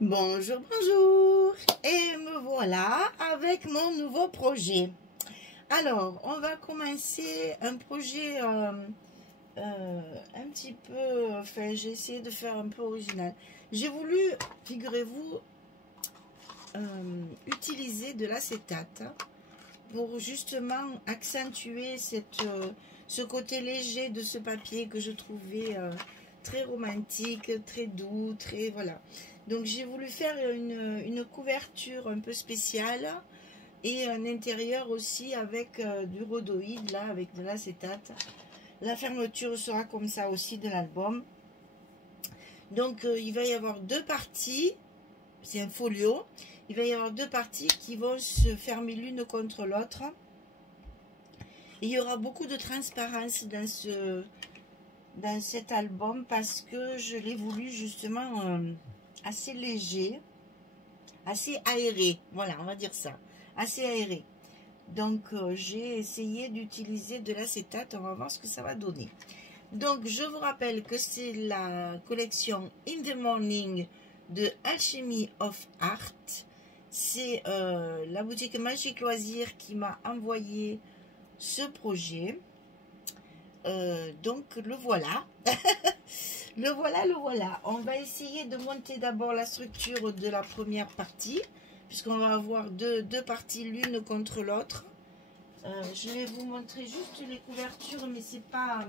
Bonjour, bonjour, et me voilà avec mon nouveau projet. Alors, on va commencer un projet un petit peu, enfin j'ai essayé de faire un peu original. J'ai voulu, figurez-vous, utiliser de l'acétate pour justement accentuer ce côté léger de ce papier que je trouvais très romantique, très doux, très voilà. Donc j'ai voulu faire une couverture un peu spéciale et un intérieur aussi avec du rhodoïde, là, avec de l'acétate. La fermeture sera comme ça aussi de l'album. Donc il va y avoir deux parties, c'est un folio. Il va y avoir deux parties qui vont se fermer l'une contre l'autre. Il y aura beaucoup de transparence dans cet album parce que je l'ai voulu justement assez léger, assez aéré, voilà, on va dire ça, assez aéré. Donc j'ai essayé d'utiliser de l'acétate, on va voir ce que ça va donner. Donc je vous rappelle que c'est la collection In the Morning de Alchemy of Art. C'est la boutique Magique Loisirs qui m'a envoyé ce projet. Donc le voilà. Le voilà. On va essayer de monter d'abord la structure de la première partie, puisqu'on va avoir deux parties l'une contre l'autre. Je vais vous montrer juste les couvertures, mais c'est pas...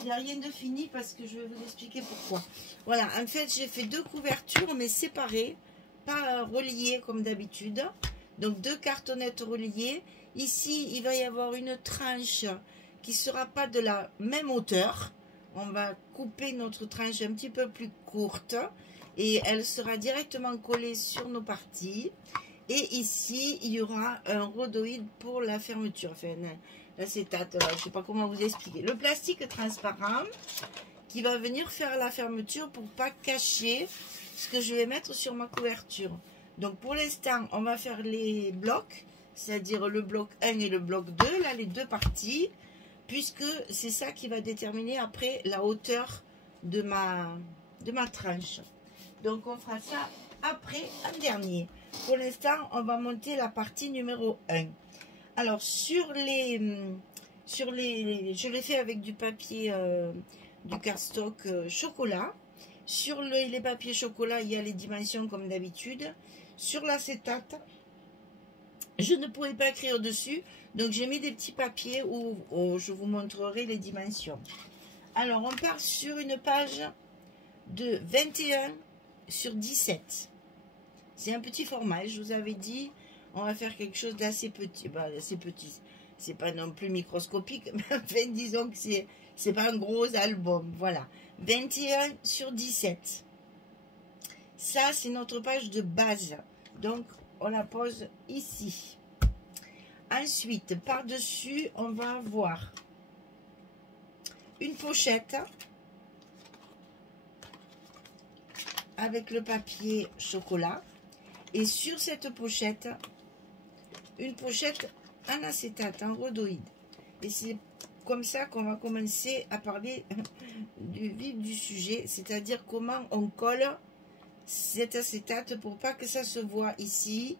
il n'y a rien de fini parce que je vais vous expliquer pourquoi. Voilà, en fait j'ai fait deux couvertures mais séparées, pas reliées comme d'habitude. Donc deux cartonnettes reliées. Ici il va y avoir une tranche qui sera pas de la même hauteur. On va couper notre tranche un petit peu plus courte et elle sera directement collée sur nos parties. Et ici, il y aura un rhodoïde pour la fermeture. Enfin, l'acétate, je ne sais pas comment vous expliquer. Le plastique transparent qui va venir faire la fermeture pour ne pas cacher ce que je vais mettre sur ma couverture. Donc, pour l'instant, on va faire les blocs, c'est-à-dire le bloc 1 et le bloc 2, là, les deux parties, puisque c'est ça qui va déterminer après la hauteur de ma tranche. Donc, on fera ça après en dernier. Pour l'instant, on va monter la partie numéro 1. Alors, je l'ai fait avec du papier, du cardstock chocolat. Sur les papiers chocolat, il y a les dimensions comme d'habitude. Sur l'acétate, je ne pouvais pas écrire dessus, donc j'ai mis des petits papiers où je vous montrerai les dimensions. Alors, on part sur une page de 21 sur 17. C'est un petit format, je vous avais dit, on va faire quelque chose d'assez petit. Assez petit, c'est pas non plus microscopique, mais enfin, disons que c'est pas un gros album. Voilà, 21 sur 17. Ça, c'est notre page de base. Donc, on la pose ici. Ensuite, par-dessus, on va avoir une pochette avec le papier chocolat. Et sur cette pochette, une pochette en acétate, en rhodoïde. Et c'est comme ça qu'on va commencer à parler du vif du sujet, c'est-à-dire comment on colle cet acétate pour pas que ça se voit ici,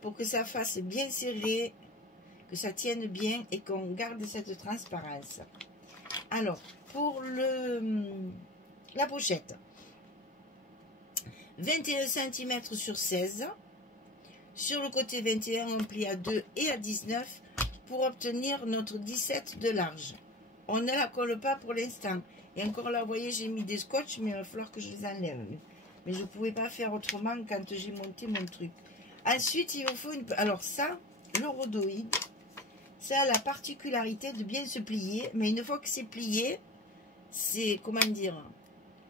pour que ça fasse bien serré, que ça tienne bien et qu'on garde cette transparence. Alors, pour la pochette, 21 cm sur 16. Sur le côté 21, on plie à 2 et à 19 pour obtenir notre 17 de large. On ne la colle pas pour l'instant. Et encore là, vous voyez, j'ai mis des scotch, mais il va falloir que je les enlève. Mais je ne pouvais pas faire autrement quand j'ai monté mon truc. Ensuite, il vous faut une... Alors ça, le rhodoïde, ça a la particularité de bien se plier. Mais une fois que c'est plié, c'est, comment dire...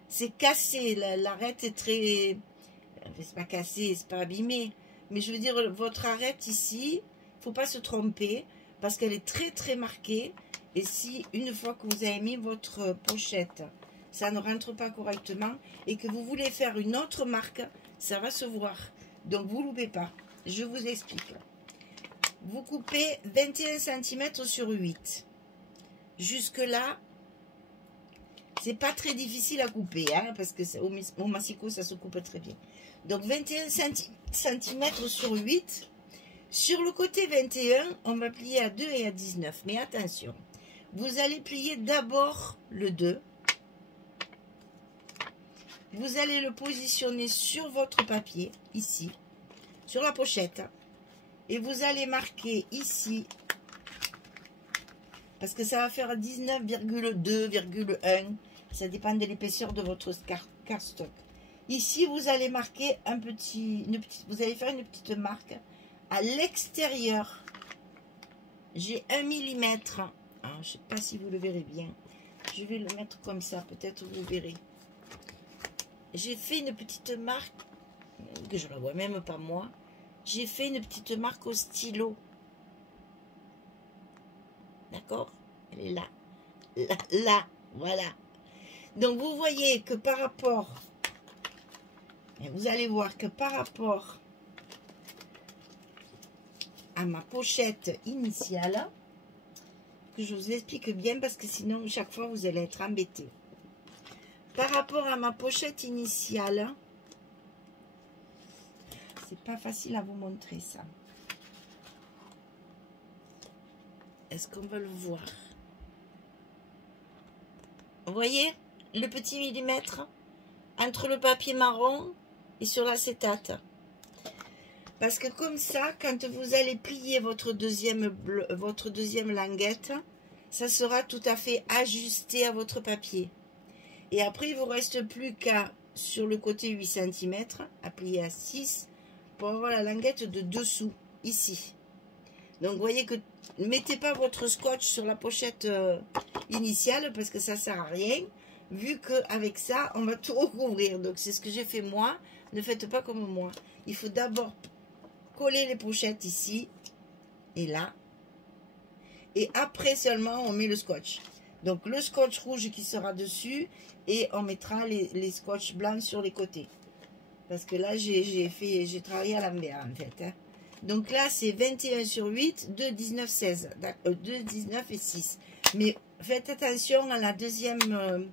c'est cassé, l'arête est très... c'est pas cassé, c'est pas abîmé. Mais je veux dire, votre arête ici, il ne faut pas se tromper parce qu'elle est très très marquée. Et si, une fois que vous avez mis votre pochette, ça ne rentre pas correctement et que vous voulez faire une autre marque, ça va se voir. Donc, vous ne loupez pas. Je vous explique. Vous coupez 21 cm sur 8. Jusque-là, C'est pas très difficile à couper, hein, parce que au massicot, ça se coupe très bien. Donc 21 cm sur 8. Sur le côté 21, on va plier à 2 et à 19. Mais attention, vous allez plier d'abord le 2. Vous allez le positionner sur votre papier, ici, sur la pochette. Et vous allez marquer ici, parce que ça va faire 19,2,1. Ça dépend de l'épaisseur de votre cardstock. Ici, vous allez marquer vous allez faire une petite marque à l'extérieur. J'ai 1 mm. Alors, je ne sais pas si vous le verrez bien. Je vais le mettre comme ça, peut-être vous verrez. J'ai fait une petite marque, que je ne la vois même pas moi. J'ai fait une petite marque au stylo. D'accord? Elle est là. Là, voilà. Donc, vous voyez que par rapport... Et vous allez voir que par rapport à ma pochette initiale, que je vous explique bien parce que sinon chaque fois vous allez être embêtés. Par rapport à ma pochette initiale, c'est pas facile à vous montrer ça. Est-ce qu'on va le voir? Vous voyez le petit millimètre entre le papier marron et sur l'acétate. Parce que comme ça, quand vous allez plier votre deuxième languette, ça sera tout à fait ajusté à votre papier. Et après, il ne vous reste plus qu'à, sur le côté 8 cm, à plier à 6 pour avoir la languette de dessous, ici. Donc, vous voyez que ne mettez pas votre scotch sur la pochette initiale parce que ça ne sert à rien. Vu qu'avec ça, on va tout recouvrir. Donc, c'est ce que j'ai fait moi. Ne faites pas comme moi. Il faut d'abord coller les pochettes ici et là. Et après seulement, on met le scotch. Donc, le scotch rouge qui sera dessus et on mettra les scotch blancs sur les côtés. Parce que là, j'ai travaillé à l'envers en fait. Hein. Donc là, c'est 21 sur 8, 2, 19, 16. 2, 19 et 6. Mais faites attention à la deuxième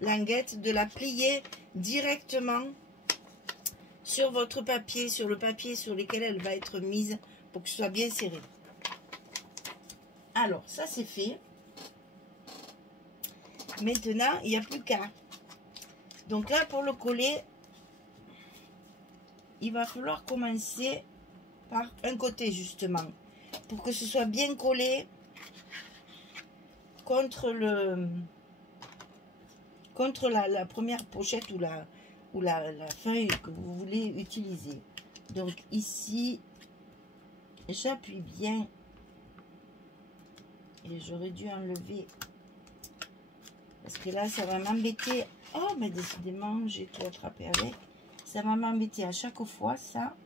languette de la plier directement sur votre papier, sur le papier sur lequel elle va être mise pour que ce soit bien serré. Alors, ça c'est fait. Maintenant, il n'y a plus qu'à. Donc là, pour le coller, il va falloir commencer par un côté justement, pour que ce soit bien collé contre la première pochette ou la feuille que vous voulez utiliser. Donc ici, j'appuie bien et j'aurais dû enlever parce que là, ça va m'embêter. Oh, mais décidément, j'ai tout attrapé avec. Ça va m'embêter à chaque fois, ça.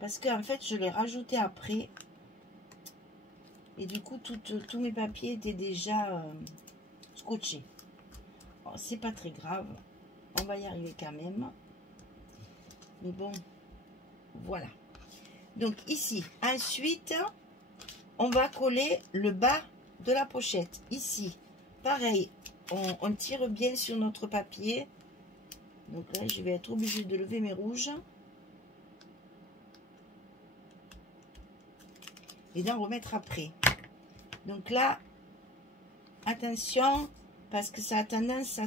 Parce qu'en fait, je l'ai rajouté après. Et du coup, tous mes papiers étaient déjà scotchés. Bon, c'est pas très grave. On va y arriver quand même. Mais bon, voilà. Donc ici, ensuite, on va coller le bas de la pochette. Ici, pareil, on tire bien sur notre papier. Donc là, je vais être obligée de lever mes rouges. Et d'en remettre après. Donc là, attention, parce que ça a tendance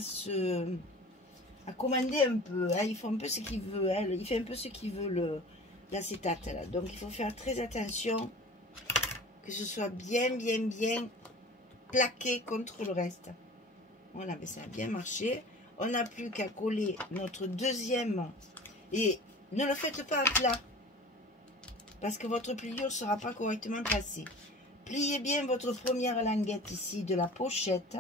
à commander un peu. Hein. Il fait un peu ce qu'il veut. Hein. Il fait un peu ce qu'il veut l'acétate. Donc il faut faire très attention que ce soit bien plaqué contre le reste. Voilà, mais ça a bien marché. On n'a plus qu'à coller notre deuxième. Et ne le faites pas à plat. Parce que votre pliure ne sera pas correctement placée. Pliez bien votre première languette ici de la pochette.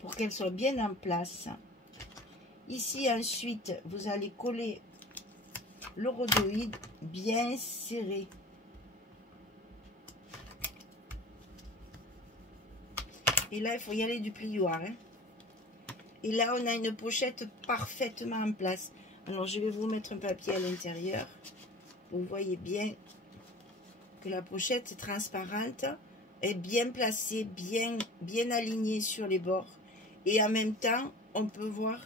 Pour qu'elle soit bien en place. Ici ensuite, vous allez coller le rhodoïde bien serré. Et là, il faut y aller du plioir. Hein. Et là, on a une pochette parfaitement en place. Alors, je vais vous mettre un papier à l'intérieur. Vous voyez bien que la pochette est transparente, est bien placée, bien alignée sur les bords. Et en même temps, on peut voir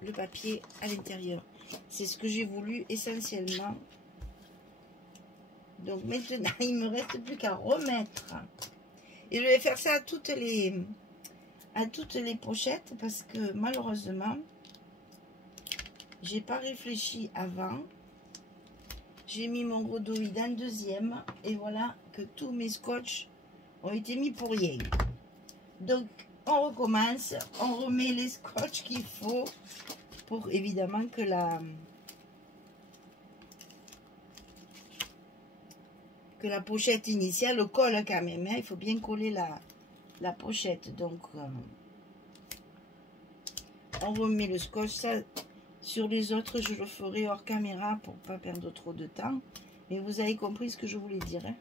le papier à l'intérieur. C'est ce que j'ai voulu essentiellement. Donc maintenant, il ne me reste plus qu'à remettre. Et je vais faire ça à toutes les pochettes parce que malheureusement, j'ai pas réfléchi avant. J'ai mis mon rhodoïde en deuxième et voilà que tous mes scotch ont été mis pour rien. Donc on recommence, on remet les scotch qu'il faut pour évidemment que la pochette initiale colle quand même. Hein. Il faut bien coller la pochette. Donc on remet le scotch. Ça, sur les autres, je le ferai hors caméra pour pas perdre trop de temps. Mais vous avez compris ce que je voulais dire. Hein.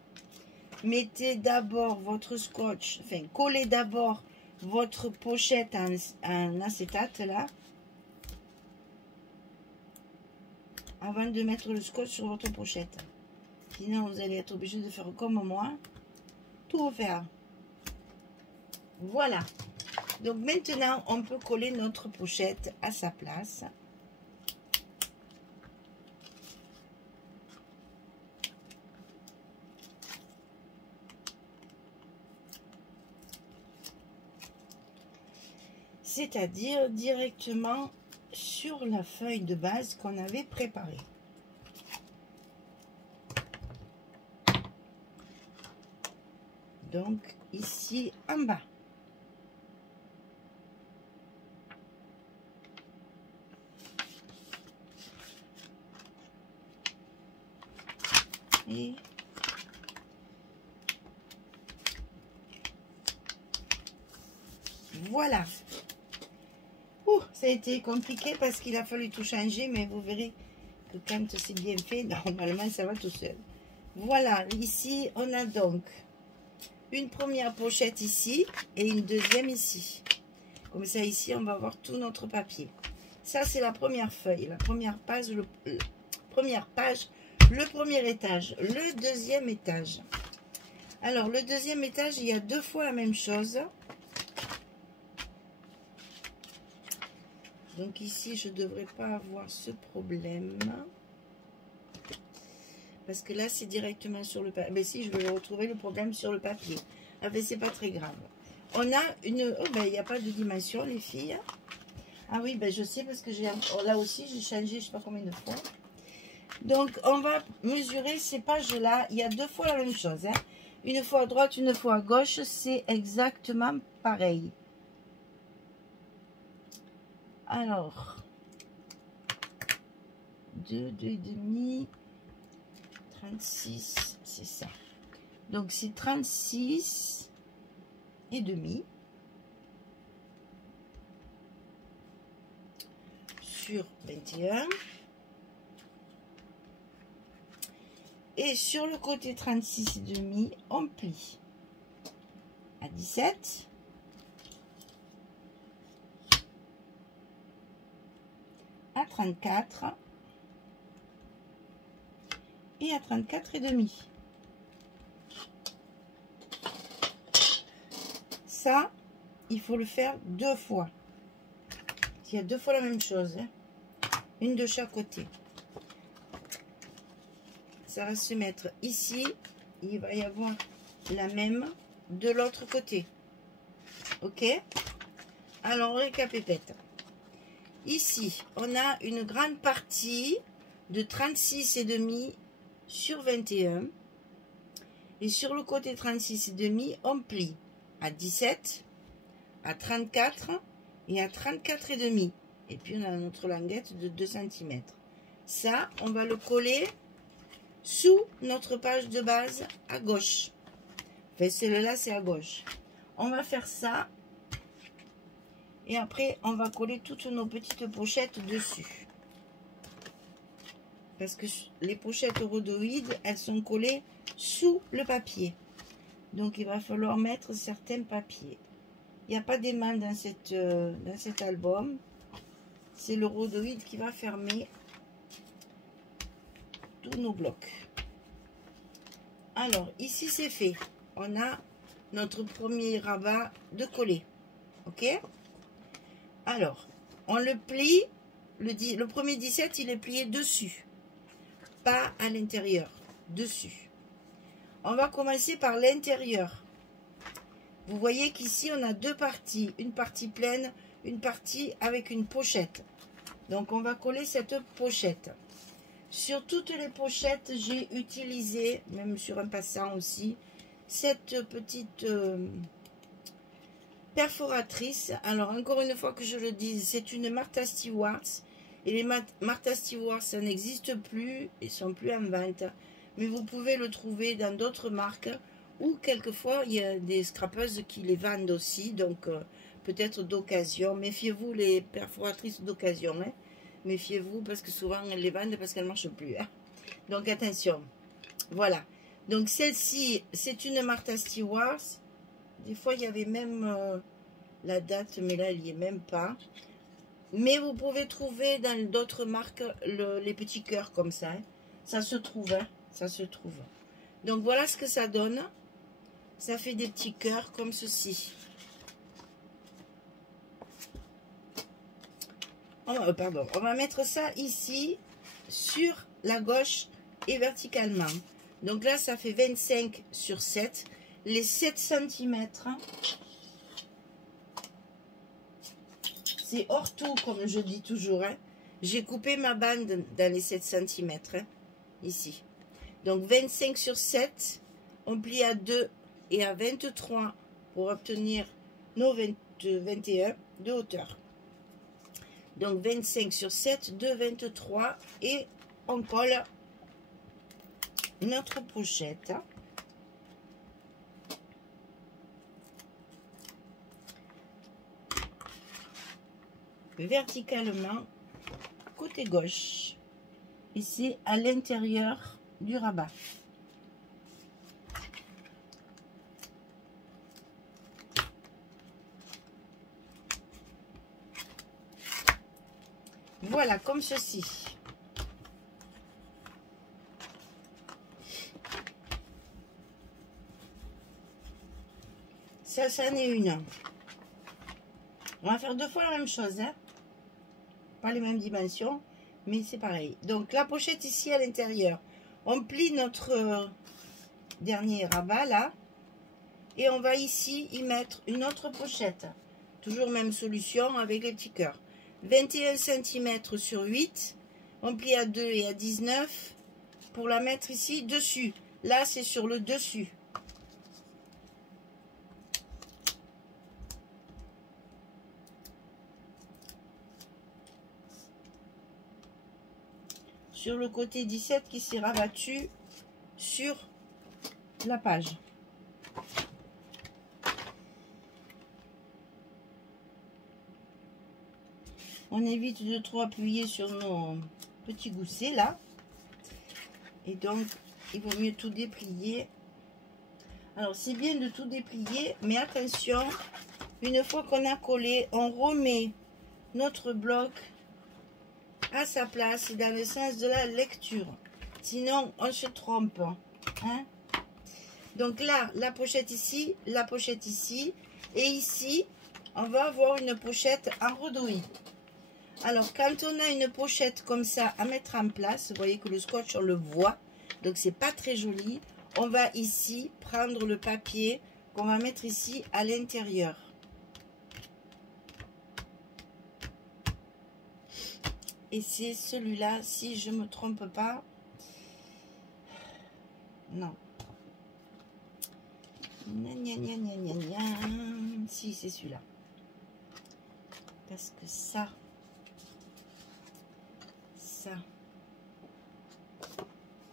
Mettez d'abord votre scotch, enfin collez d'abord votre pochette en acétate là, avant de mettre le scotch sur votre pochette. Sinon, vous allez être obligé de faire comme moi, tout refaire. Voilà. Donc maintenant, on peut coller notre pochette à sa place. C'est-à-dire directement sur la feuille de base qu'on avait préparée. Donc ici en bas. Et voilà. Ouh, ça a été compliqué parce qu'il a fallu tout changer, mais vous verrez que quand c'est bien fait, normalement ça va tout seul. Voilà, ici on a donc une première pochette ici et une deuxième ici. Comme ça ici on va avoir tout notre papier. Ça c'est la première feuille, la première page, le premier étage, le deuxième étage. Alors le deuxième étage, il y a deux fois la même chose. Donc ici je ne devrais pas avoir ce problème. Parce que là c'est directement sur le papier. Mais si, je vais retrouver le problème sur le papier. Ah ben c'est pas très grave. On a une... Oh ben il n'y a pas de dimension les filles. Ah oui ben je sais parce que j'ai... Oh, là aussi j'ai changé je sais pas combien de fois. Donc on va mesurer ces pages là. Il y a deux fois la même chose. Hein. Une fois à droite, une fois à gauche. C'est exactement pareil. Alors... 2, 2,5... 36, c'est ça. Donc c'est 36 et demi sur 21. Et sur le côté 36 et demi, on plie à 17, à 34 et à 34 et demi. Ça, il faut le faire deux fois. Il y a deux fois la même chose, hein. Une de chaque côté. Ça va se mettre ici. Il va y avoir la même de l'autre côté. Ok? Alors, on récapépète. Ici, on a une grande partie de 36 et demi sur 21. Et sur le côté 36 et demi, on plie à 17, à 34 et à 34 et demi. Et puis on a notre languette de 2 cm. Ça, on va le coller sous notre page de base à gauche. Enfin, celle-là, c'est à gauche. On va faire ça. Et après, on va coller toutes nos petites pochettes dessus. Parce que les pochettes rhodoïdes, elles sont collées sous le papier. Donc, il va falloir mettre certains papiers. Il n'y a pas d'aimant dans cet album. C'est le rhodoïde qui va fermer tous nos blocs. Alors, ici, c'est fait. On a notre premier rabat de coller. OK? Alors, on le plie. Le premier 17, il est plié dessus. Pas à l'intérieur. Dessus. On va commencer par l'intérieur. Vous voyez qu'ici, on a deux parties. Une partie pleine, une partie avec une pochette. Donc, on va coller cette pochette. Sur toutes les pochettes, j'ai utilisé, même sur un passant aussi, cette petite perforatrice. Alors, encore une fois que je le dise, c'est une Martha Stewart. Et les Martha Stewart, ça n'existe plus. Ils ne sont plus en vente. Mais vous pouvez le trouver dans d'autres marques. Ou quelquefois, il y a des scrapeuses qui les vendent aussi. Donc, peut-être d'occasion. Méfiez-vous les perforatrices d'occasion. Hein. Méfiez-vous parce que souvent, elles les vendent parce qu'elles ne marchent plus. Hein. Donc, attention. Voilà. Donc, celle-ci, c'est une Martha Stewart. Des fois, il y avait même la date, mais là, il n'y est même pas. Mais vous pouvez trouver dans d'autres marques les petits cœurs comme ça. Hein. Ça se trouve, hein. Ça se trouve. Donc, voilà ce que ça donne. Ça fait des petits cœurs comme ceci. Pardon. On va mettre ça ici, sur la gauche et verticalement. Donc là, ça fait 25 sur 7. Les 7 cm, c'est hors tout, comme je dis toujours. Hein. J'ai coupé ma bande dans les 7 cm, hein, ici. Donc 25 sur 7, on plie à 2 et à 23 pour obtenir nos 21 de hauteur. Donc 25 sur 7, 2, 23 et on colle notre pochette. Verticalement côté gauche. Et c'est à l'intérieur du rabat. Voilà, comme ceci. Ça en est une. On va faire deux fois la même chose. Hein. Pas les mêmes dimensions, mais c'est pareil. Donc, la pochette ici à l'intérieur. On plie notre dernier rabat là. Et on va ici y mettre une autre pochette. Toujours même solution avec les petits cœurs. 21 cm sur 8. On plie à 2 et à 19 pour la mettre ici dessus. Là, c'est sur le dessus. Sur le côté 17 qui s'est rabattu sur la page. On évite de trop appuyer sur nos petits goussets là. Et donc, il vaut mieux tout déplier. Alors, c'est bien de tout déplier, mais attention, une fois qu'on a collé, on remet notre bloc à sa place et dans le sens de la lecture. Sinon, on se trompe. Hein? Donc là, la pochette ici, et ici, on va avoir une pochette en redoui. Alors, quand on a une pochette comme ça à mettre en place, vous voyez que le scotch, on le voit, donc c'est pas très joli. On va ici prendre le papier qu'on va mettre ici à l'intérieur. Et c'est celui-là, si je me trompe pas. Non. Si, c'est celui-là. Parce que ça,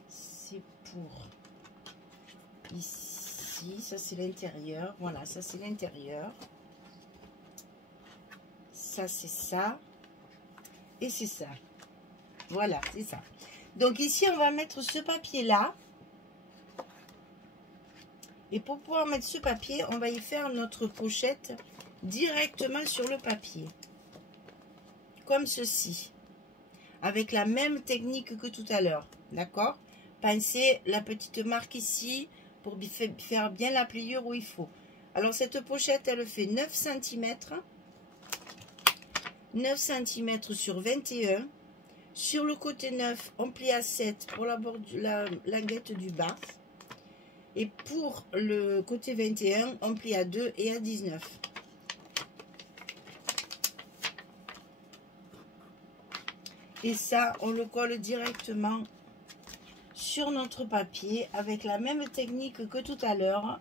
c'est pour ici. Ça, c'est l'intérieur. Voilà, ça, c'est l'intérieur. Ça, c'est ça. Et c'est ça. Voilà, c'est ça. Donc ici, on va mettre ce papier-là. Et pour pouvoir mettre ce papier, on va y faire notre pochette directement sur le papier. Comme ceci. Avec la même technique que tout à l'heure. D'accord? Pensez la petite marque ici pour faire bien la pliure où il faut. Alors cette pochette, elle fait 9 cm. 9 cm sur 21. Sur le côté 9, on plie à 7 pour la languette du bas. Et pour le côté 21, on plie à 2 et à 19. Et ça, on le colle directement sur notre papier avec la même technique que tout à l'heure.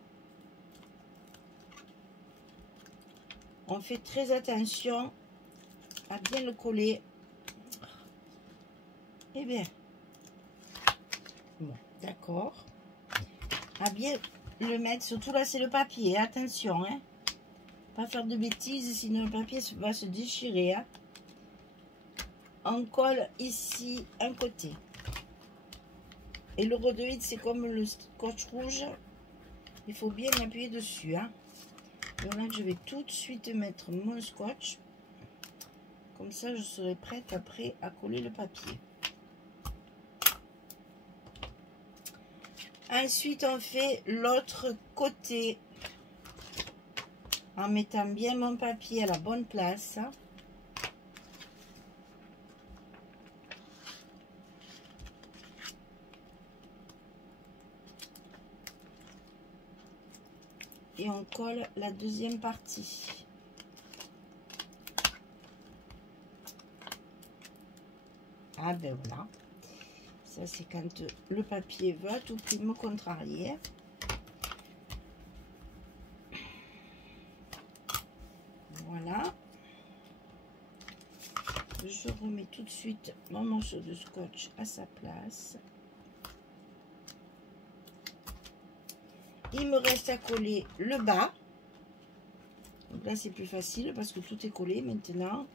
On fait très attention à bien le coller. Eh bien, bon, d'accord. À bien le mettre, surtout là c'est le papier, attention, hein. Pas faire de bêtises, sinon le papier va se déchirer, hein. On colle ici un côté. Et le rhodoïde, c'est comme le scotch rouge, il faut bien appuyer dessus, hein. Donc là, je vais tout de suite mettre mon scotch. Comme ça, je serai prête après à coller le papier. Ensuite, on fait l'autre côté en mettant bien mon papier à la bonne place. Et on colle la deuxième partie. Ah ben voilà. Ça, c'est quand le papier veut à tout prix me contrarier. Voilà. Je remets tout de suite mon morceau de scotch à sa place. Il me reste à coller le bas. Donc là, c'est plus facile parce que tout est collé maintenant.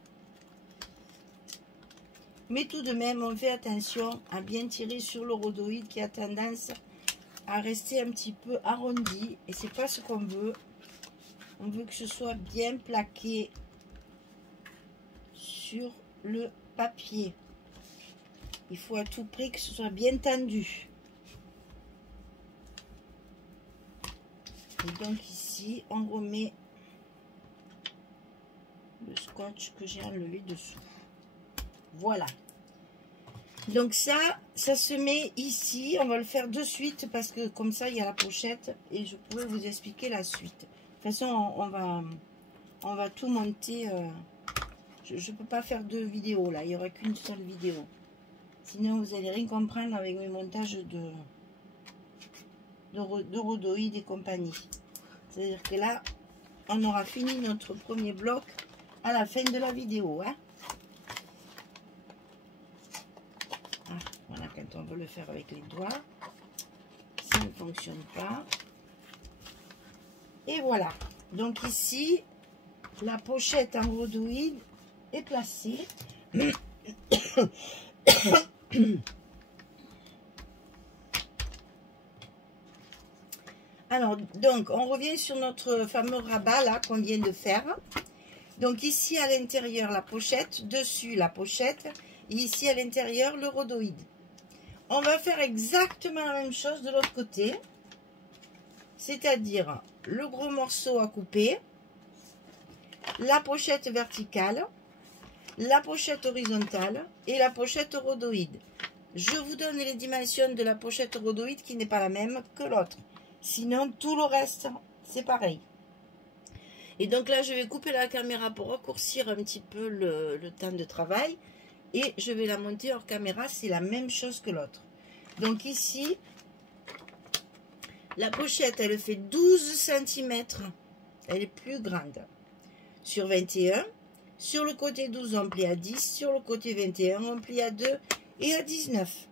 Mais tout de même, on fait attention à bien tirer sur le rhodoïde qui a tendance à rester un petit peu arrondi. Et c'est pas ce qu'on veut. On veut que ce soit bien plaqué sur le papier. Il faut à tout prix que ce soit bien tendu. Et donc ici, on remet le scotch que j'ai enlevé dessous. Voilà. Donc ça se met ici. On va le faire de suite parce que comme ça, il y a la pochette et je pourrais vous expliquer la suite. De toute façon, on va tout monter. Je ne peux pas faire deux vidéos là. Il n'y aura qu'une seule vidéo. Sinon, vous n'allez rien comprendre avec mes montages de rhodoïdes et compagnie. C'est-à-dire que là, on aura fini notre premier bloc à la fin de la vidéo. Hein. Ah, voilà, quand on veut le faire avec les doigts, ça ne fonctionne pas. Et voilà. Donc ici, la pochette en rhodoïde est placée. Alors, donc, on revient sur notre fameux rabat là qu'on vient de faire. Donc ici à l'intérieur la pochette, dessus la pochette, et ici à l'intérieur le rhodoïde. On va faire exactement la même chose de l'autre côté, c'est-à-dire le gros morceau à couper, la pochette verticale, la pochette horizontale et la pochette rhodoïde. Je vous donne les dimensions de la pochette rhodoïde qui n'est pas la même que l'autre. Sinon, tout le reste, c'est pareil. Et donc là, je vais couper la caméra pour raccourcir un petit peu le temps de travail. Et je vais la monter hors caméra, c'est la même chose que l'autre. Donc ici, la pochette, elle fait 12 cm. Elle est plus grande. Sur 21. Sur le côté 12, on plie à 10. Sur le côté 21, on plie à 2 et à 19.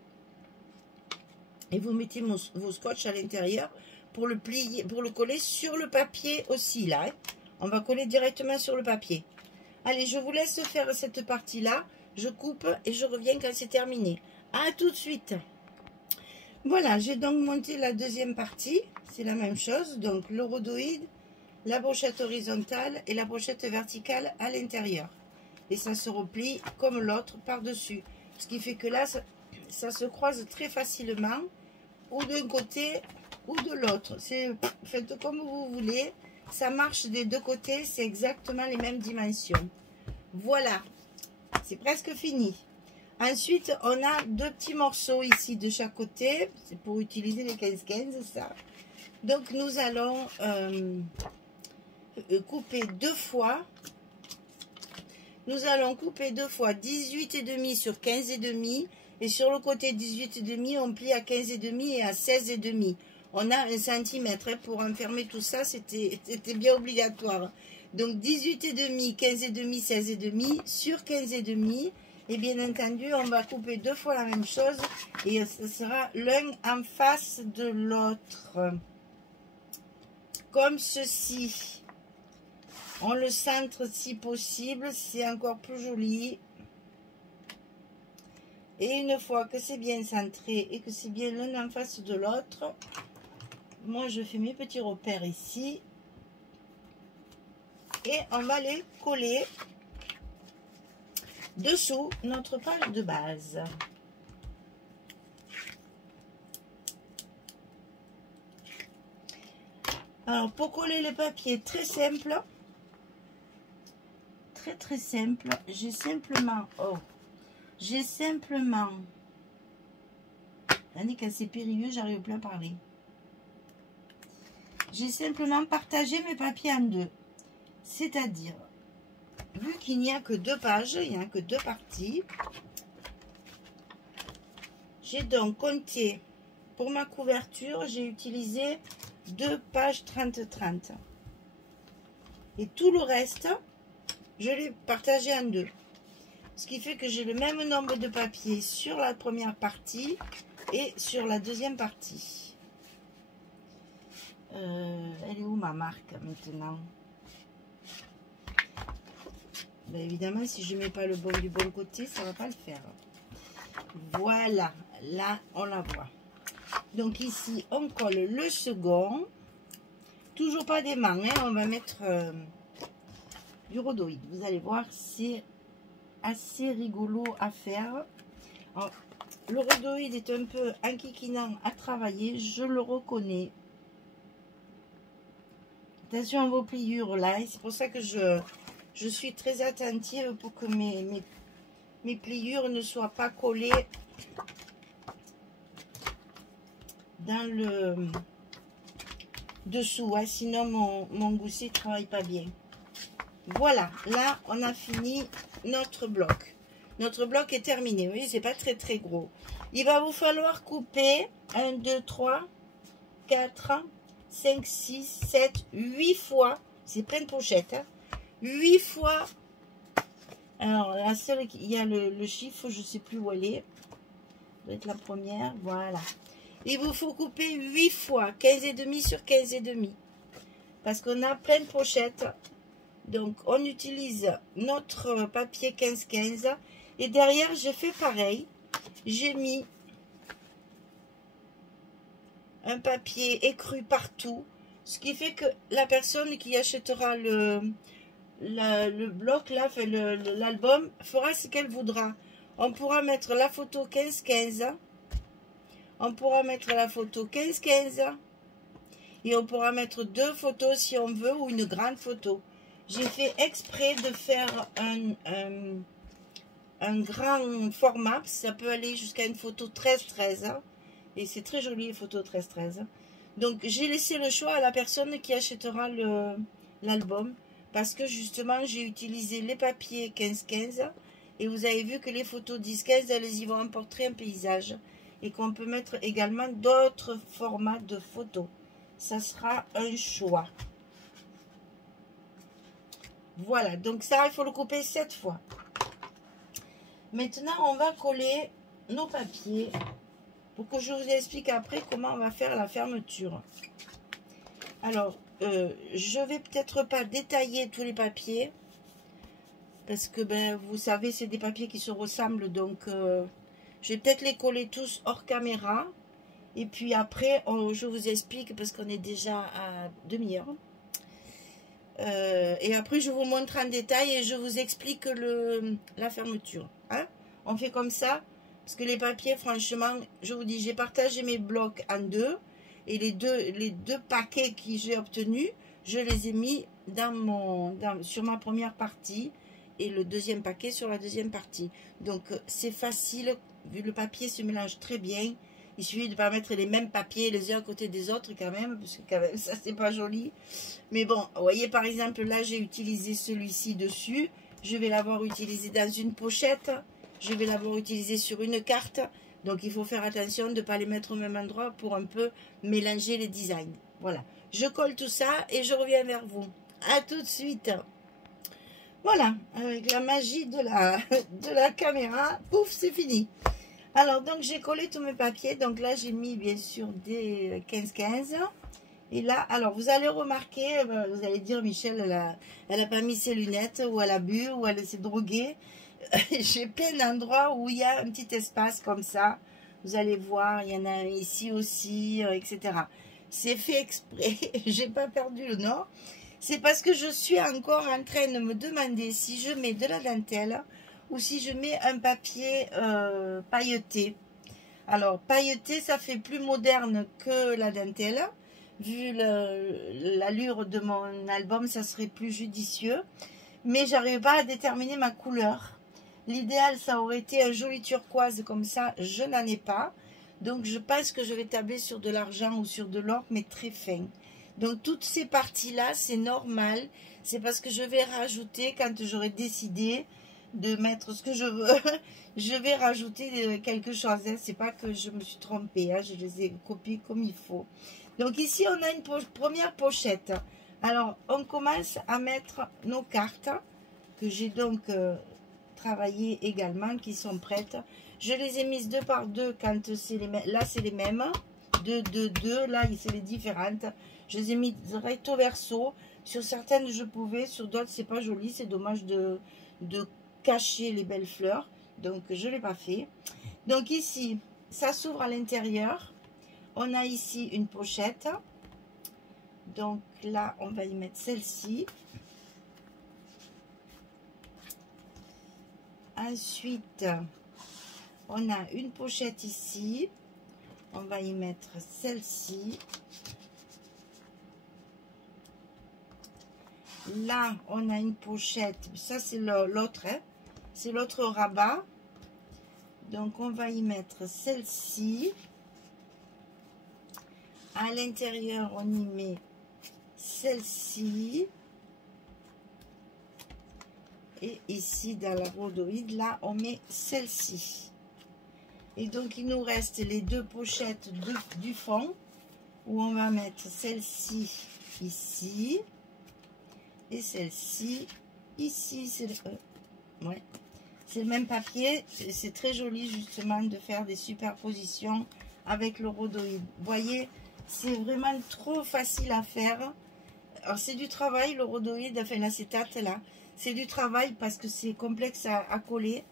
Et vous mettez vos scotch à l'intérieur pour le plier, pour le coller sur le papier aussi là. Hein. On va coller directement sur le papier. Allez, je vous laisse faire cette partie-là. Je coupe et je reviens quand c'est terminé. À tout de suite. Voilà, j'ai donc monté la deuxième partie. C'est la même chose. Donc le rhodoïde, la pochette horizontale et la pochette verticale à l'intérieur. Et ça se replie comme l'autre par-dessus. Ce qui fait que là, ça se croise très facilement. ou d'un côté ou de l'autre. Faites comme vous voulez. Ça marche des deux côtés. C'est exactement les mêmes dimensions. Voilà. C'est presque fini. Ensuite, on a deux petits morceaux ici de chaque côté. C'est pour utiliser les 15-15, ça. Donc, nous allons couper deux fois. Nous allons couper deux fois 18,5 sur 15,5. Et sur le côté 18,5, on plie à 15,5 et à 16,5. On a 1 centimètre. Pour enfermer tout ça, c'était bien obligatoire. Donc 18,5, 15,5, 16,5 sur 15,5. Et bien entendu, on va couper deux fois la même chose. Et ce sera l'un en face de l'autre. Comme ceci. On le centre si possible. C'est encore plus joli. Et une fois que c'est bien centré et que c'est bien l'un en face de l'autre, moi je fais mes petits repères ici. Et on va les coller dessous notre page de base. Alors pour coller le papier, très simple. Très simple. J'ai simplement... Attendez, quand c'est périlleux, j'arrive plus à parler. J'ai simplement partagé mes papiers en deux. C'est-à-dire, vu qu'il n'y a que deux pages, il n'y a que deux parties, j'ai donc compté, pour ma couverture, j'ai utilisé 2 pages 30-30. Et tout le reste, je l'ai partagé en deux. Ce qui fait que j'ai le même nombre de papiers sur la première partie et sur la deuxième partie. Elle est où ma marque maintenant? Ben évidemment, si je ne mets pas le bon du bon côté, ça ne va pas le faire. Voilà, là on la voit. Donc ici, on colle le second. Toujours pas d'aimant, hein, on va mettre du rhodoïde. Vous allez voir, c'est assez rigolo à faire. Alors, le rhodoïde est un peu enquiquinant à travailler, je le reconnais. Attention à vos pliures là, c'est pour ça que je suis très attentive pour que mes pliures ne soient pas collées dans le dessous, hein, sinon mon gousset ne travaille pas bien. Voilà, là on a fini notre bloc. Notre bloc est terminé. Vous voyez, c'est pas très gros. Il va vous falloir couper 1, 2, 3, 4, 5, 6, 7, 8 fois. C'est plein de pochettes. Hein, 8 fois. Alors, la seule, il y a le chiffre, je ne sais plus où elle est. Ça doit être la première. Voilà. Il vous faut couper 8 fois. 15,5 sur 15,5. Parce qu'on a plein de pochettes. Donc, on utilise notre papier 15-15. Et derrière, j'ai fait pareil. J'ai mis un papier écru partout. Ce qui fait que la personne qui achètera le bloc, là, l'album, fera ce qu'elle voudra. On pourra mettre la photo 15-15. On pourra mettre la photo 15-15. Et on pourra mettre 2 photos si on veut, ou une grande photo. J'ai fait exprès de faire un grand format. Ça peut aller jusqu'à une photo 13-13. Et c'est très joli, les photos 13-13. Donc, j'ai laissé le choix à la personne qui achètera l'album. Parce que justement, j'ai utilisé les papiers 15-15. Et vous avez vu que les photos 10-15, elles y vont en portrait, un paysage. Et qu'on peut mettre également d'autres formats de photos. Ça sera un choix. Voilà, donc ça, il faut le couper 7 fois. Maintenant, on va coller nos papiers pour que je vous explique après comment on va faire la fermeture. Alors, je vais peut-être pas détailler tous les papiers parce que, ben, vous savez, c'est des papiers qui se ressemblent. Donc, je vais peut-être les coller tous hors caméra. Et puis après, je vous explique parce qu'on est déjà à demi-heure. Et après, je vous montre en détail et je vous explique la fermeture. Hein? On fait comme ça. Parce que les papiers, franchement, je vous dis, j'ai partagé mes blocs en deux. Et les deux paquets que j'ai obtenus, je les ai mis sur ma première partie. Et le deuxième paquet sur la deuxième partie. Donc, c'est facile, vu le papier se mélange très bien. Il suffit de ne pas mettre les mêmes papiers les uns à côté des autres quand même, parce que quand même, ça, c'est pas joli. Mais bon, vous voyez, par exemple, là, j'ai utilisé celui-ci dessus. Je vais l'avoir utilisé dans une pochette. Je vais l'avoir utilisé sur une carte. Donc, il faut faire attention de ne pas les mettre au même endroit pour un peu mélanger les designs. Voilà. Je colle tout ça et je reviens vers vous. À tout de suite. Voilà, avec la magie de la caméra, pouf, c'est fini. Alors, donc, j'ai collé tous mes papiers. Donc là, j'ai mis, bien sûr, des 15-15. Et là, alors, vous allez remarquer, vous allez dire, Michel, elle a pas mis ses lunettes, ou elle a bu, ou elle s'est droguée. J'ai plein d'endroits où il y a un petit espace comme ça. Vous allez voir, il y en a ici aussi, etc. C'est fait exprès. J'ai pas perdu le nord. C'est parce que je suis encore en train de me demander si je mets de la dentelle ou si je mets un papier pailleté. Alors, pailleté, ça fait plus moderne que la dentelle. Vu l'allure de mon album, ça serait plus judicieux. Mais j'arrive pas à déterminer ma couleur. L'idéal, ça aurait été un joli turquoise comme ça. Je n'en ai pas. Donc, je pense que je vais tabler sur de l'argent ou sur de l'or, mais très fin. Donc, toutes ces parties-là, c'est normal. C'est parce que je vais rajouter, quand j'aurai décidé de mettre ce que je veux, je vais rajouter quelque chose. Hein. C'est pas que je me suis trompée. Hein. Je les ai copiés comme il faut. Donc, ici, on a une première pochette. Alors, on commence à mettre nos cartes que j'ai donc travaillées également, qui sont prêtes. Je les ai mises deux par deux quand c'est les mêmes. Là, c'est les mêmes. Deux. Là, c'est les différentes. Je les ai mis recto verso. Sur certaines, je pouvais. Sur d'autres, c'est pas joli. C'est dommage de cacher les belles fleurs. Donc, je ne l'ai pas fait. Donc, ici, ça s'ouvre à l'intérieur. On a ici une pochette. Donc, là, on va y mettre celle-ci. Ensuite, on a une pochette ici. On va y mettre celle-ci. Là, on a une pochette. Ça, c'est l'autre. Hein? C'est l'autre rabat. Donc, on va y mettre celle-ci. À l'intérieur, on y met celle-ci. Et ici, dans la rhodoïde, là, on met celle-ci. Et donc, il nous reste les deux pochettes du fond, où on va mettre celle-ci ici. Et celle-ci ici. C'est le même papier. C'est très joli, justement, de faire des superpositions avec le rhodoïde. Vous voyez, c'est vraiment trop facile à faire. Alors, c'est du travail, le rhodoïde, enfin l'acétate, là. C'est du travail parce que c'est complexe à coller.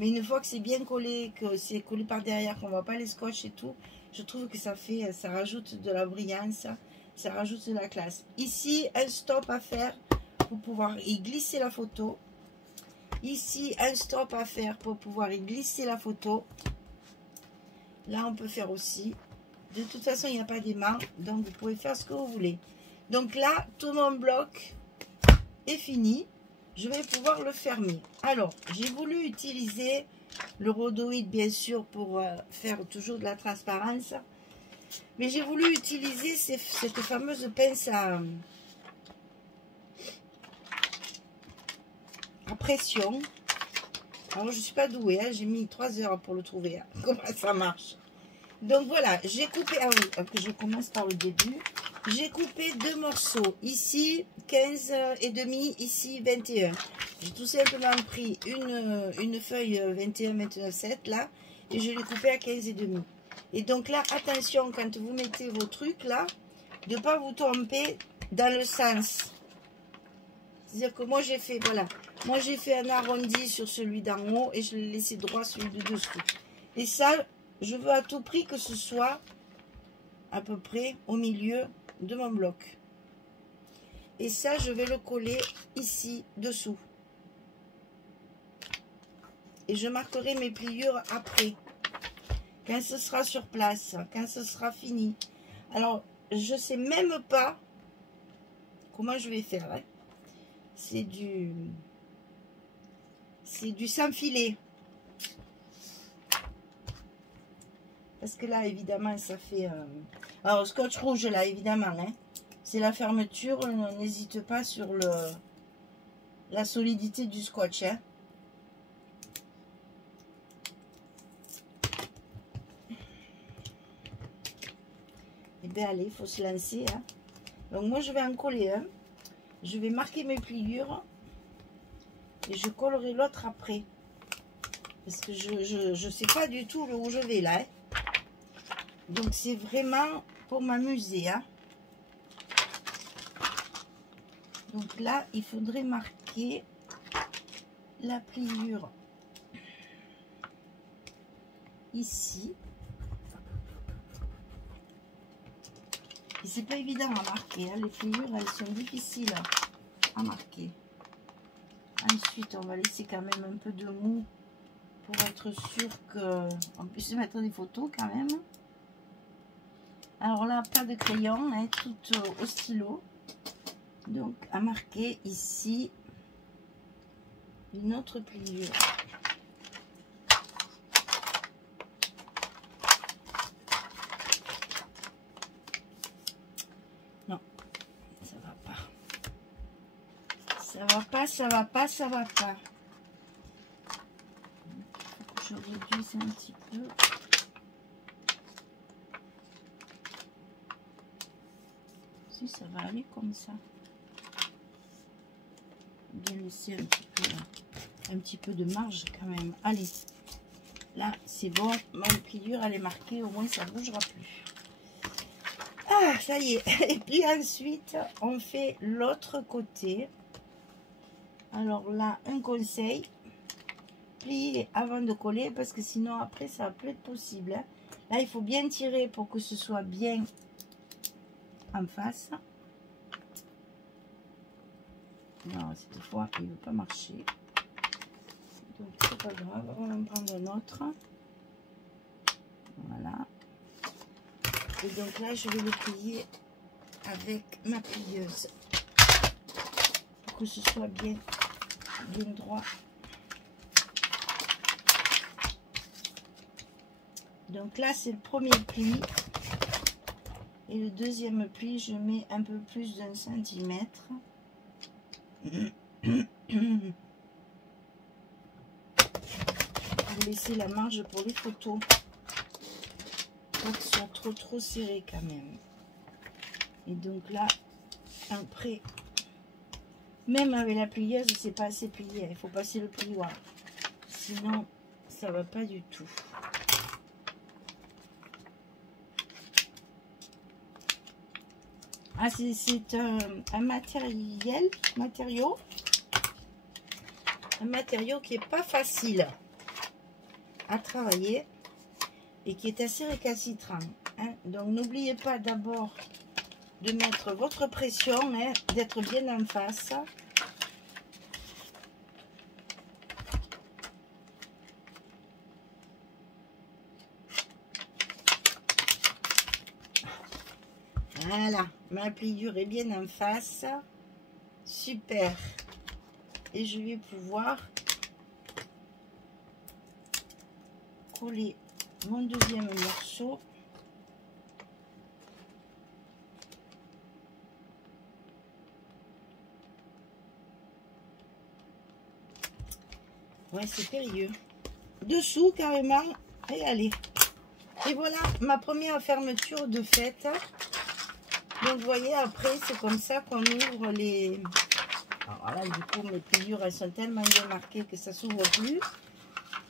Mais une fois que c'est bien collé, que c'est collé par derrière, qu'on ne voit pas les scotch et tout, je trouve que ça rajoute de la brillance, ça rajoute de la classe. Ici, un stop à faire pour pouvoir y glisser la photo. Ici, un stop à faire pour pouvoir y glisser la photo. Là, on peut faire aussi. De toute façon, il n'y a pas d'aimant, donc vous pouvez faire ce que vous voulez. Donc là, tout mon bloc est fini. Je vais pouvoir le fermer. Alors, j'ai voulu utiliser le rhodoïde, bien sûr, pour faire toujours de la transparence. Mais j'ai voulu utiliser cette fameuse pince à pression. Alors, je ne suis pas douée. Hein, j'ai mis 3 heures pour le trouver. Hein, comment ça marche. Donc, voilà. J'ai coupé... Ah oui, que je commence par le début. J'ai coupé deux morceaux, ici 15 et demi, ici 21. J'ai tout simplement pris une feuille 21-29-7 là et je l'ai coupé à 15 et demi. Et donc là, attention quand vous mettez vos trucs là, de ne pas vous tromper dans le sens. C'est-à-dire que moi j'ai fait, voilà, moi j'ai fait un arrondi sur celui d'en haut et je l'ai laissé droit celui de dessous. Et ça, je veux à tout prix que ce soit à peu près au milieu de mon bloc. Et ça, je vais le coller ici, dessous. Et je marquerai mes pliures après. quand ce sera sur place, quand ce sera fini. Alors, je sais même pas comment je vais faire. Hein. C'est du sans filet. Parce que là, évidemment, ça fait... Alors, scotch rouge, là, évidemment, hein, c'est la fermeture. N'hésite pas sur la solidité du scotch. Hein. Et bien, allez, il faut se lancer. Hein. Donc, moi, je vais en coller un. Je vais marquer mes pliures. Et je collerai l'autre après. Parce que je sais pas du tout où je vais, là. Hein. Donc, c'est vraiment pour m'amuser. Hein. Donc là, il faudrait marquer la pliure ici. Et c'est pas évident à marquer. Hein. Les pliures, elles sont difficiles à marquer. Ensuite, on va laisser quand même un peu de mou pour être sûr qu'on puisse mettre des photos quand même. Alors là, pas de crayon, hein, tout au stylo. Donc, à marquer ici une autre pliure. Non, ça va pas. Ça va pas, ça va pas, ça va pas. Je réduise un petit peu. Si ça va aller comme ça. Bien laisser un petit peu de marge quand même. Allez, là c'est bon, ma pliure elle est marquée, au moins ça ne bougera plus. Ah, ça y est. Et puis ensuite, on fait l'autre côté. Alors là, un conseil, plier avant de coller parce que sinon après ça va plus être possible. Hein. Là, il faut bien tirer pour que ce soit bien en face. Non, cette fois, il ne veut pas marcher. Donc, c'est pas grave. On va en prendre un autre. Voilà. Et donc là, je vais le plier avec ma plieuse. Pour que ce soit bien droit. Donc là, c'est le premier pli. Et le deuxième pli, je mets un peu plus d'1 centimètre. Pour laisser la marge pour les photos. Pas que ce soit trop serré quand même. Et donc là, après, même avec la plieuse, c'est pas assez plié. Il faut passer le plioir. Sinon, ça va pas du tout. Ah, c'est un matériau qui est pas facile à travailler et qui est assez récalcitrant. Hein. Donc, n'oubliez pas d'abord de mettre votre pression, hein, d'être bien en face. Voilà, ma pliure est bien en face. Super. Et je vais pouvoir coller mon deuxième morceau. Ouais, c'est périlleux. Dessous, carrément. Et allez. Et voilà, ma première fermeture de fête. Donc, vous voyez, après, c'est comme ça qu'on ouvre les... Alors là, du coup, mes pliures, elles sont tellement bien marquées que ça s'ouvre plus.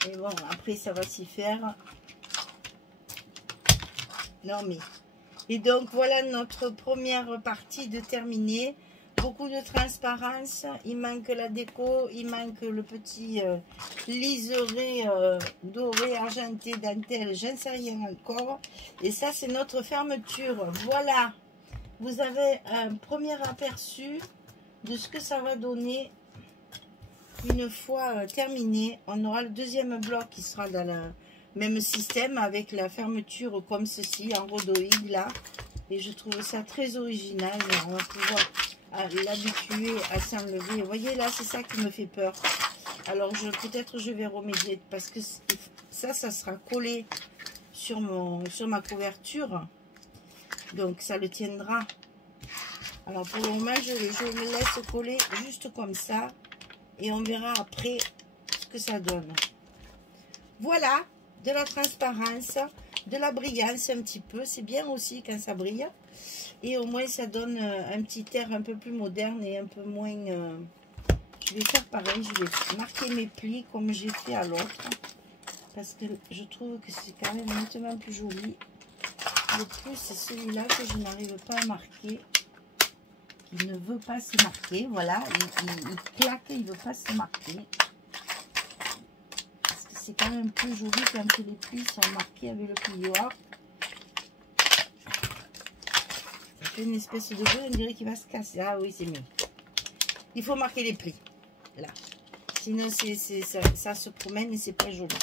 Et bon, après, ça va s'y faire. Non, mais... Et donc, voilà notre première partie de terminée. Beaucoup de transparence. Il manque la déco. Il manque le petit liseré doré, argenté, dentelle. Je ne sais rien encore. Et ça, c'est notre fermeture. Voilà. Vous avez un premier aperçu de ce que ça va donner une fois terminé. On aura le deuxième bloc qui sera dans Même système avec la fermeture comme ceci, en rhodoïde là. Et je trouve ça très original. On va pouvoir l'habituer à s'enlever. Vous voyez là, c'est ça qui me fait peur. Alors peut-être je vais remédier parce que ça sera collé sur ma couverture. Donc ça le tiendra. Alors pour le moment, je me laisse coller juste comme ça. Et on verra après ce que ça donne. Voilà, de la transparence, de la brillance un petit peu. C'est bien aussi quand ça brille. Et au moins ça donne un petit air un peu plus moderne et un peu moins... Je vais faire pareil, je vais marquer mes plis comme j'ai fait à l'autre. Parce que je trouve que c'est quand même nettement plus joli. Le plus, c'est celui-là que je n'arrive pas à marquer. Il ne veut pas se marquer. Voilà, il claque, il ne veut pas se marquer. Parce que c'est quand même plus joli quand les plis sont marqués avec le plieur. Ça fait une espèce de jeu, on dirait qu'il va se casser. Ah oui, c'est mieux. Il faut marquer les plis. Là. Sinon, ça se promène et c'est pas joli.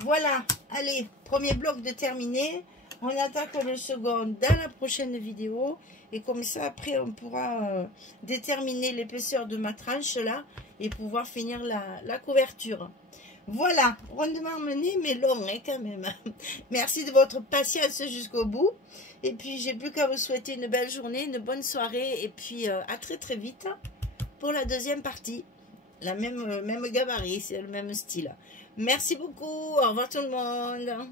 Voilà, allez, premier bloc de terminé. On attaque le second dans la prochaine vidéo. Et comme ça, après, on pourra déterminer l'épaisseur de ma tranche là. Et pouvoir finir la couverture. Voilà, rondement mené, mais long hein, quand même. Merci de votre patience jusqu'au bout. Et puis, j'ai plus qu'à vous souhaiter une belle journée, une bonne soirée. Et puis, à très très vite pour la deuxième partie. La même gabarit, c'est le même style. Merci beaucoup. Au revoir tout le monde.